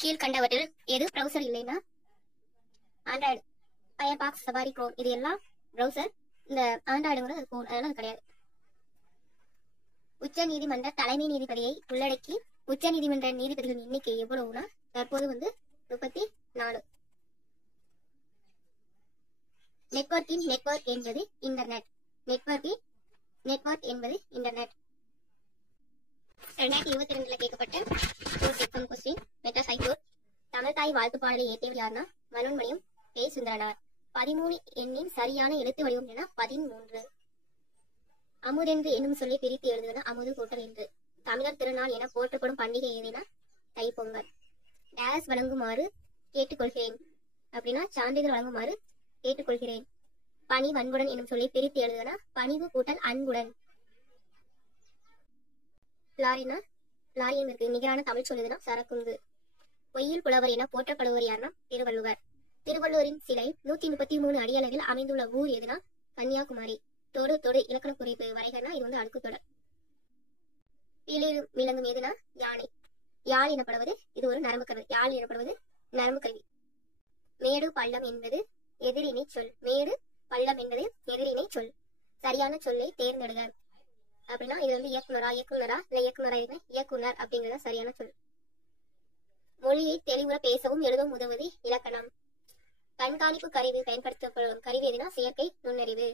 கீழ்கண்டவற்றில் எது ப்ரௌசர் இல்லைன்னா ஆண்ட்ராய்டு, ஃபயர்பாக்ஸ், சபாரி, குரோம் இது எல்லாம் ப்ரௌசர். இந்த ஆண்ட்ராய்டுங்கிறது அது அதெல்லாம் கிடையாது. உச்ச நீதிமன்ற தலைமை நீதிபதியை உள்ளடக்கி உச்ச நீதிமன்ற நீதிபதிகளின் எண்ணிக்கை எவ்வளவுனா தற்போது 34. நெட்வொர்க் என்பது இன்டர்நெட். நெட்வொர்க் என்பது இன்டர்நெட். 2022 கேட்கப்பட்ட ஒரு exam question. Madras high court Tamil தாய் வாழ்த்து பாடலை இயற்றியவர் யாருன்னா மனோன்மணியம் பே. சுந்தரனார். 13 எண்ணின் சரியான எழுத்து வடிவம் என 13. அமுதென்று என்னும் சொல்லி பிரித்து எழுதுவன அமுது கூட்டல் என்று. தமிழர் திருநாள் என போற்றப்படும் பண்டிகை எதுனா தைப்பொங்கல். டேஸ் வழங்குமாறு கேட்டுக்கொள்கிறேன் அப்படின்னா சான்றிதழ் வழங்குமாறு கேட்டுக்கொள்கிறேன். பணி வன்புடன் என்னும் சொல்லி பிரித்து எழுதுவன பணிவு கூட்டல் அன்புடன். லாரி என்பதற்கு நிகரான தமிழ் சொல்லுதுன்னா சரக்குந்து. பொய்யில் புலவர் என போற்றப்படுவர் யாருன்னா திருவள்ளுவர். திருவள்ளுவரின் சிலை 133 அடி அளவில் அமைந்துள்ள ஊர் எதுனா கன்னியாகுமரி. தொடு இலக்கண குறிப்பு வரைகனா இது அடுக்கு தொடர். விளங்கும் எதுனா யானை. யாழ் எனப்படுவது இது ஒரு நரம்பு கருவி. யாழ் எனப்படுவது நரம்பு கருவி. மேடு பள்ளம் என்பது எதிரினை சொல். மேடு பள்ளம் என்பது எதிரினை சொல். சரியான சொல்லை தேர்ந்தெடுக அப்படின்னா இது இயக்குனரா இல்ல இயக்குனர் அப்படிங்கறத சரியான சொல். மொழியை தெளிவுற பேசவும் எழுதவும் உதவுவது இலக்கணம். கண்காணிப்பு கருவி பயன்படுத்தப்படும் கருவி எதுனா செயற்கை நுண்ணறிவு.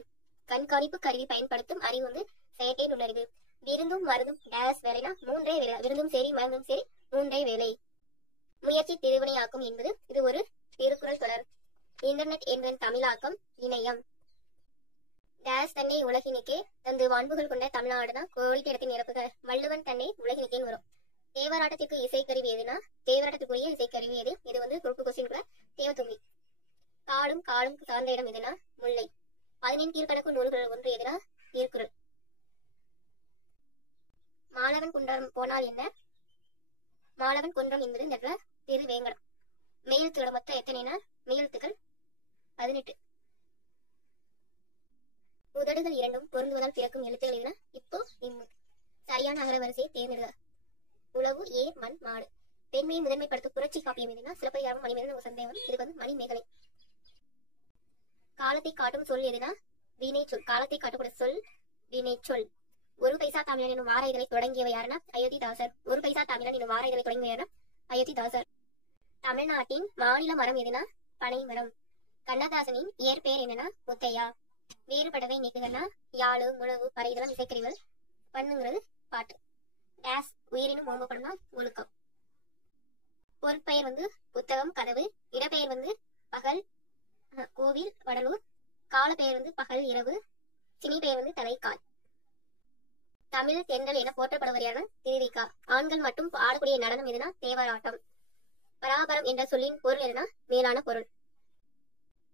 கண்காணிப்பு கருவி பயன்படுத்தும் அறிவு செயற்கை நுண்ணறிவு. விருந்தும் மருந்தும் டேஸ் வேலைனா 3 வேலை. விருந்தும் சரி மருந்தும் சரி 3 வேலை. முயற்சி திருவினையாக்கும் என்பது இது ஒரு திருக்குறள் தொடர். இன்டர்நெட் என்பதன் தமிழாக்கம் இணையம். டேஸ் தன்னை உலகினிக்கே தந்து பண்புகள் கொண்ட தமிழ்நாடுதான் கோடிக்கிடத்தின் நிரப்புக. வள்ளுவன் தன்னை உலகினிக்கேன்னு வரும். தேவராட்டத்திற்கு இசைக்கருவி எதுனா தேவராட்டத்துக்குரிய இசைக்கருவி எது? இது குறுக்கு கொஸ்டின் கூட தேவதும்பி. காடும் சார்ந்த இடம் எதுனா முல்லை. 15 கீழ்கணக்கு நூல்கள் ஒன்று எதுனா திருக்குறள். மாலவன் குன்றம் போனால் என்ன? மாலவன் குன்றம் என்பது இந்த திருவேங்கடம். மெய்யெழுத்துக்கள் மொத்தம் எத்தனைனா மெய்யெழுத்துக்கள் 18. உதடுகள் இரண்டும் பொருந்துவதால் பிறக்கும் எழுத்துக்கள் எதுனா இப்போ இம்மு. சரியான அகரவரிசையை தேர்ந்தெடுக. உழவு ஏர் மண் மாடு. பெண்மையை முதன்மைப்படுத்தும் புரட்சி காப்பியம் எதுனா சிலப்பதிகாரம் மணிமேகலை சந்தேகம். இதுக்கு மணிமேகலை. காலத்தை காட்டும் சொல் எதுனா வினை சொல். காலத்தை காட்டக்கூடிய சொல் வினை சொல். ஒரு பைசா தமிழன் எனும் வார இதழை தொடங்கியவை யாருன்னா அயோத்திதாசர். ஒரு பைசா தமிழன் எனும் வார இதழை தொடங்கியவர் அயோத்திதாசர். தமிழ்நாட்டின் மாநில மரம் எதுனா பனை மரம். கண்ணதாசனின் இயற்பெயர் என்னன்னா முத்தையா. வேறுபடவை நீக்குகள்னா யாழு முழவு பறை இதெல்லாம் இசைக்கருவிகள். பண்ணுங்கிறது பாட்டு. டேஸ் உயிரினும் ஓம்பப்படும்னா ஒழுக்கம். பொருட்பெயர் புத்தகம் கதவு. இடப்பெயர் பகல் கோவில் வடலூர். கால பெயர் பகல் இரவு. சினி பெயர் தலைக்கால். தமிழ் தென்றல் என போற்றப்படுவர் யாருன்னா திருவிக்கா. ஆண்கள் மட்டும் ஆடக்கூடிய நடனம் எதுனா தேவராட்டம். பராபரம் என்ற சொல்லின் பொருள் எதுனா மேலான பொருள்.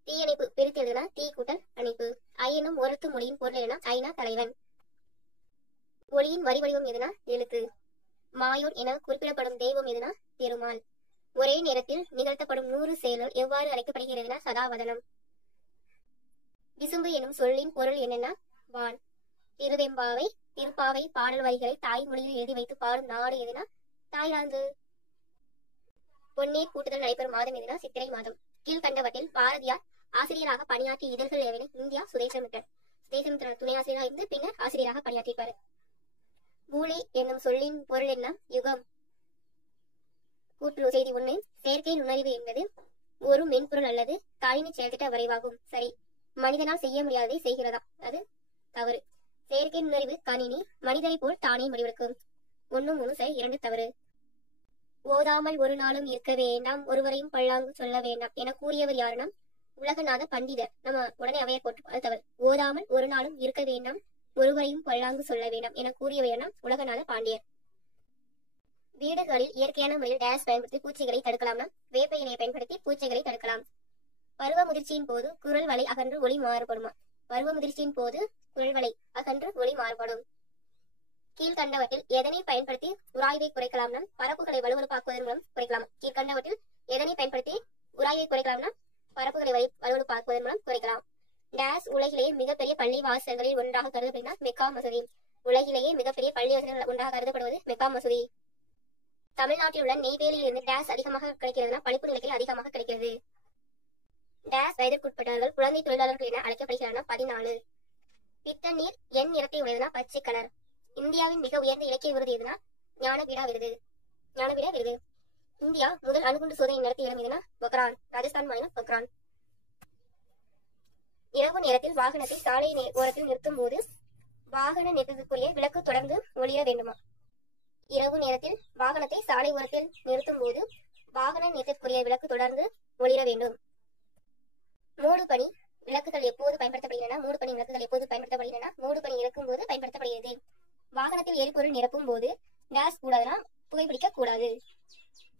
தீயணைப்பு பிரித்து எழுதுனா தீ கூட்டல் அணைப்பு. ஐயனும் ஒருத்து மொழியின் பொருள் எதுனா ஐநா தலைவன். ஒளியின் வரி வடிவம் எதுனா எழுத்து. மாயோர் என குறிப்பிடப்படும் தெய்வம் எதுனா திருமால். ஒரே நேரத்தில் நிகழ்த்தப்படும் 100 செயல்கள் எவ்வாறு அழைக்கப்படுகிறதுனா சதாவதனம். விசும்பு எனும் சொல்லின் பொருள் என்னன்னா வான். திருவெம்பாவை திருப்பாவை பாடல் வரிகளை தாய்மொழியில் எழுதி வைத்து பாடும் நாடு எதுனா தாய்லாந்து. பொன்னீர் கூட்டுதல் நடைபெறும் மாதம் எதுனா சித்திரை மாதம். கீழ்கண்டவற்றில் பாரதியார் ஆசிரியராக பணியாற்றிய இதழ்கள் எவை? இந்தியா சுதேசமிட்டர். சுதேசமிட்டர் துணை ஆசிரியராக இருந்து பின்னர் ஆசிரியராக பணியாற்றியிருப்பாரு. பூலி என்னும் சொல்லின் பொருள் என்ன? யுகம். கூற்று செய்தி 1. செயற்கை நுண்ணறிவு என்பது ஒரு மென்பொருள் அல்லது கணினி செயல்திட்ட வரைவாகும். சரி. மனிதனால் செய்ய முடியாததை செய்கிறதா? அது தவறு. செயற்கை நுண்ணறிவு கணினி மனிதனை போல் தானே முடிவெடுக்கும். 1 3 சரி 2 தவறு. ஓதாமல் ஒரு நாளும் இருக்க வேண்டாம் ஒருவரையும் பல்லாங்கு சொல்ல வேண்டாம் என கூறியவர் யாருன்னா உலகநாத பண்டிதர். நம்ம உடனே அவையர் போட்டு அது தவறு. ஓதாமல் ஒரு நாளும் இருக்க வேண்டாம் ஒருவரையும் பல்லாங்கு சொல்ல வேண்டாம் என கூறியவர் உலகநாத பாண்டியர். வீடுகளில் இயற்கையான முறையில் டேஸ் பயன்படுத்தி பூச்சிகளை தடுக்கலாம்னா வேப்ப இலையை பயன்படுத்தி பூச்சிகளை தடுக்கலாம். பருவ முதிர்ச்சியின் போது குரல் வலை அகன்று ஒளி மாறுபடுமா? பருவ முதிர்ச்சியின் போது குரல் வலை அகன்று ஒளி மாறுபடும். கீழ்கண்டவற்றில் எதனை பயன்படுத்தி உராய்வை குறைக்கலாம்னா பரப்புகளை வலுவலுப்பாக்குவதன் மூலம் குறைக்கலாம். கீழ்கண்டவற்றில் எதனை பயன்படுத்தி உராய்வை குறைக்கலாம்னா பரப்புகளை வலுவலுப்பாக்குவதன் மூலம் குறைக்கலாம். டேஸ் உலகிலேயே மிகப்பெரிய பள்ளி வாசல்களில் ஒன்றாக கருதப்படுகிறது மெக்கா மசூதி. உலகிலேயே மிகப்பெரிய பள்ளி வாசல்கள் ஒன்றாக கருதப்படுவது மெக்கா மசூதி. தமிழ்நாட்டில் உள்ள நெய்வேலியில் இருந்து டேஸ் அதிகமாக கிடைக்கிறதுனா பழுப்பு நிலத்தில் அதிகமாக கிடைக்கிறது. டேஸ் வயதிற்குட்பட்டவர்கள் குழந்தை தொழிலாளர்கள் என அழைக்கப்படுகிறார்கள். 14. பித்த நீர் என் நிறத்தை உடையதுனா பச்சை கலர். இந்தியாவின் மிக உயர்ந்த இலக்கிய விருது எதுனா ஞானபீடா விருது. இந்தியா முதல் அணுகுண்டு சோதனை நடத்திய இடம் எதுனா பொக்ரான், ராஜஸ்தான் மாநிலம் பொக்ரான். இரவு நேரத்தில் வாகனத்தை சாலை ஓரத்தில் நிறுத்தும் போது வாகன நிறுத்தத்துக்குரிய விளக்கு தொடர்ந்து ஒளிர வேண்டுமா? இரவு நேரத்தில் வாகனத்தை சாலை ஓரத்தில் நிறுத்தும் போது வாகன நிறுத்தத்துக்குரிய விளக்கு தொடர்ந்து ஒளிர வேண்டும். மூடுபனி விளக்குகள் எப்போது பயன்படுத்தப்படுகின்றன? மூடுபனி விளக்குகள் எப்போது பயன்படுத்தப்படுகின்றன? மூடுபனி இறக்கும் போது பயன்படுத்தப்படுகிறது. வாகனத்தில் எரிபொருள் நிரப்பும் போது டேஸ் கூடாதுன்னா புகைப்பிடிக்க கூடாது.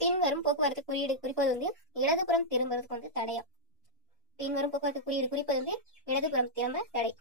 பின்வரும் போக்குவரத்து குறியீடு குறிப்பது இடதுபுறம் திரும்புவதற்கு தடையா? பின்வரும் போக்குவரத்து குறியீடு குறிப்பது இடதுபுறம் திரும்ப தடை.